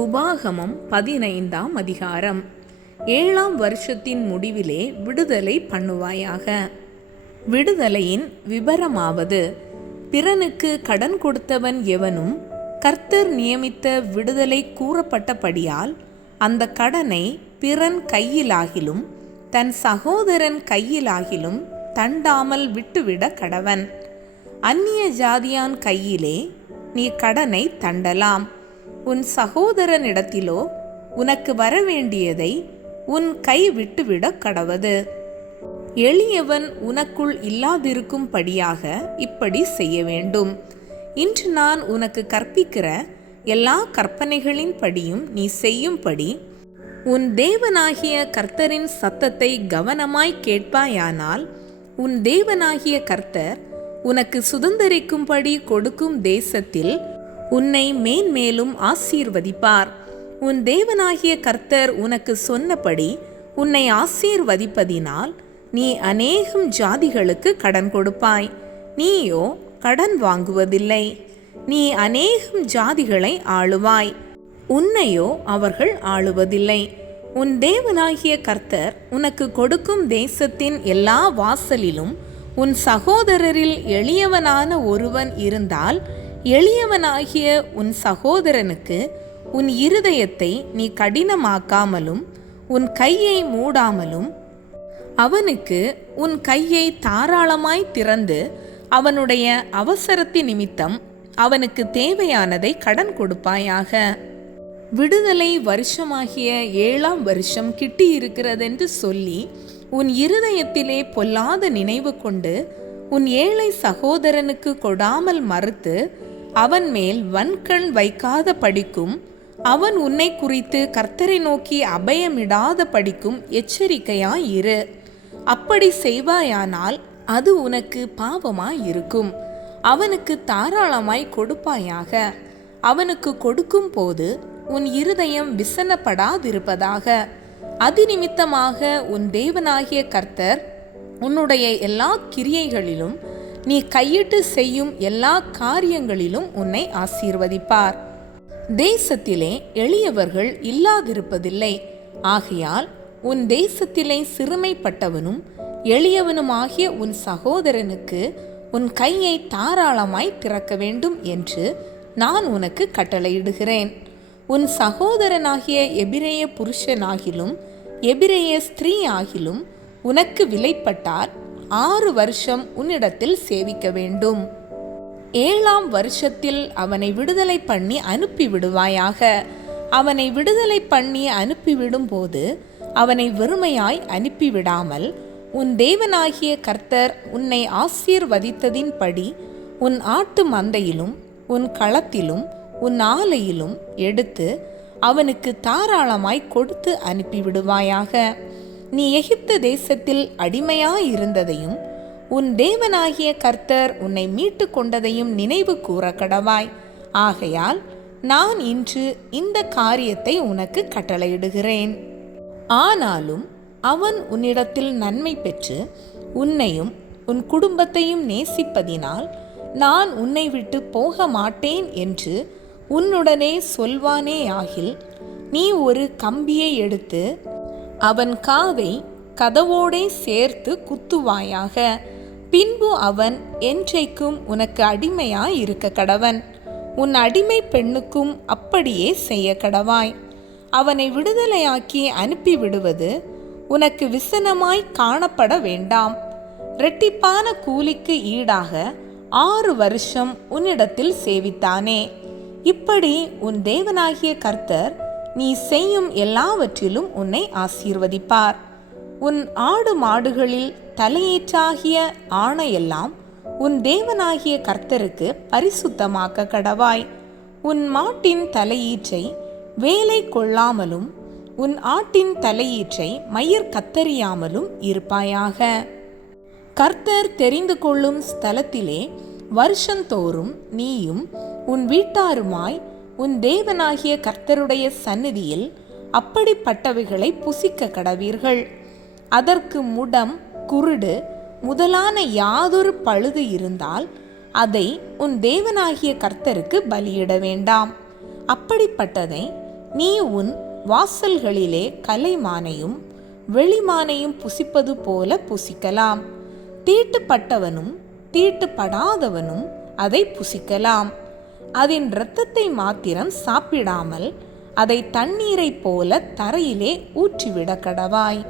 உபாகமம் 15ஆம் அதிகாரம். 7ஆம் வருஷத்தின் முடிவிலே விடுதலை பண்ணுவாயாக. விடுதலையின் விபரமாவது, பிறனுக்கு கடன் கொடுத்தவன் எவனும் கர்த்தர் நியமித்த விடுதலை கூறப்பட்டபடியால் அந்த கடனை பிறன் கையிலாகிலும் தன் சகோதரன் கையிலாகிலும் தண்டாமல் விட்டுவிட கடவன். அந்நிய ஜாதியான் கையிலே நீ கடனை தண்டலாம். உன் சகோதரனிடத்திலோ உனக்கு வரவேண்டியதை உன் கை விட்டுவிட கடவது. எளியவன் உனக்குள் இல்லாதிருக்கும்படியாக இப்படி செய்ய வேண்டும். இன்று நான் உனக்கு கற்பிக்கிற எல்லா கற்பனைகளின் படியும் நீ செய்யும்படி உன் தேவனாகிய கர்த்தரின் சத்தத்தை கவனமாய் கேட்பாயானால், உன் தேவனாகிய கர்த்தர் உனக்கு சுதந்தரிக்கும்படி கொடுக்கும் தேசத்தில் உன்னை மேன்மேலும் ஆசீர்வதிப்பார். உன் தேவனாகிய கர்த்தர் உனக்கு சொன்னபடி உன்னை ஆசீர்வதிப்பதினால் நீ அநேகம் ஜாதிகளுக்கு கடன் கொடுப்பாய். நீயோ கடன் வாங்குவதில்லை. நீ அநேகம் ஜாதிகளை ஆளுவாய், உன்னையோ அவர்கள் ஆளுவதில்லை. உன் தேவனாகிய கர்த்தர் உனக்கு கொடுக்கும் தேசத்தின் எல்லா வாசலிலும் உன் சகோதரரில் எளியவனான ஒருவன் இருந்தால், எளியவனாகிய உன் சகோதரனுக்கு உன் இருதயத்தை நீ கடினமாக்காமலும் உன் கையை மூடாமலும் அவனுக்கு உன் கையை தாராளமாய் திறந்து அவனுடைய அவசரத்தின் நிமித்தம் அவனுக்கு தேவையானதை கடன் கொடுப்பாயாக. விடுதலை வருஷமாகிய 7ஆம் வருஷம் கிட்டியிருக்கிறதென்று சொல்லி உன் இருதயத்திலே பொல்லாத நினைவு கொண்டு உன் ஏழை சகோதரனுக்கு கொடாமல் மறுத்து அவன் மேல் வன்கண் வைக்காத படிக்கும், அவன் உன்னை குறித்து கர்த்தரை நோக்கி அபயமிடாத படிக்கும் எச்சரிக்கையாயிரு. அப்படி செய்வாயானால் அது உனக்கு பாவமாயிருக்கும். அவனுக்கு தாராளமாய் கொடுப்பாயாக. அவனுக்கு கொடுக்கும் போது உன் இருதயம் விசனப்படாதிருப்பதாக. அதிநிமித்தமாக உன் தேவனாகிய கர்த்தர் உன்னுடைய எல்லா கிரியைகளிலும் நீ கையிட்டு செய்யும் எல்லா காரியங்களிலும் உன்னை ஆசீர்வதிப்பார். தேசத்திலே எளியவர்கள் இல்லாதிருப்பதில்லை. ஆகையால் உன் தேசத்திலே சிறுமைப்பட்டவனும் எளியவனுமாகிய உன் சகோதரனுக்கு உன் கையை தாராளமாய் திறக்க வேண்டும் என்று நான் உனக்கு கட்டளையிடுகிறேன். உன் சகோதரனாகிய எபிரேய புருஷனாகிலும் எபிரேய ஸ்திரீ ஆகிலும் உனக்கு விலைப்பட்டால் 6 வருஷம் உன்னிடத்தில் சேவிக்க வேண்டும். 7ஆம் வருஷத்தில் அவனை விடுதலை பண்ணி அனுப்பிவிடுவாயாக. அவனை விடுதலை பண்ணி அனுப்பிவிடும் போது அவனை வெறுமையாய் அனுப்பிவிடாமல், உன் தேவனாகிய கர்த்தர் உன்னை ஆசீர்வதித்ததின்படி உன் ஆட்டு மந்தையிலும் உன் களத்திலும் உன் ஆலையிலும் எடுத்து அவனுக்கு தாராளமாய் கொடுத்து அனுப்பிவிடுவாயாக. நீ எகிப்து தேசத்தில் அடிமையாயிருந்ததையும் உன் தேவனாகிய கர்த்தர் உன்னை மீட்டு கொண்டதையும் நினைவு கூற கடவாய். ஆகையால் நான் இன்று இந்த காரியத்தை உனக்கு கட்டளையிடுகிறேன். ஆனாலும் அவன் உன்னிடத்தில் நன்மை பெற்று உன்னையும் உன் குடும்பத்தையும் நேசிப்பதினால் நான் உன்னை விட்டு போக மாட்டேன் என்று உன்னுடனே சொல்வானேயாகில், நீ ஒரு கம்பியை எடுத்து அவன் காதை கதவோடே சேர்த்து குத்துவாயாக. பின்பு அவன் என்றைக்கும் உனக்கு அடிமையாய் இருக்க கடவன். உன் அடிமை பெண்ணுக்கும் அப்படியே செய்ய கடவாய். அவனை விடுதலையாக்கி அனுப்பிவிடுவது உனக்கு விசனமாய் காணப்பட வேண்டாம். இரட்டிப்பான கூலிக்கு ஈடாக 6 வருஷம் உன்னிடத்தில் சேவித்தானே. இப்படி உன் தேவனாகிய கர்த்தர் நீ செய்யும் எல்லாவற்றிலும் உன்னை ஆசீர்வதிப்பார். உன் ஆடு மாடுகளில் தலையீற்றாகிய ஆணையெல்லாம் உன் தேவனாகிய கர்த்தருக்கு பரிசுத்தமாக்க கடவாய். உன் மாட்டின் தலையீற்றை வேலை கொள்ளாமலும் உன் ஆட்டின் தலையீற்றை மயிர் கத்தறியாமலும் இருப்பாயாக. கர்த்தர் தெரிந்து கொள்ளும் ஸ்தலத்திலே வருஷந்தோறும் நீயும் உன் வீட்டாருமாய் உன் தேவனாகிய கர்த்தருடைய சந்நிதியில் அப்படிப்பட்டவைகளை புசிக்க கடவீர்கள். அதற்கு முடம், குருடு முதலான யாதொரு பழுது இருந்தால் அதை உன் தேவனாகிய கர்த்தருக்கு பலியிட வேண்டாம். அப்படிப்பட்டதை நீ உன் வாசல்களிலே கலைமானையும் வெளிமானையும் புசிப்பது போல புசிக்கலாம். தீட்டுப்பட்டவனும் தீட்டுப்படாதவனும் அதை புசிக்கலாம். அதன் இரத்தத்தை மாத்திரம் சாப்பிடாமல் அதை தண்ணீரை போல தரையிலே ஊற்றிவிட கடவாய்.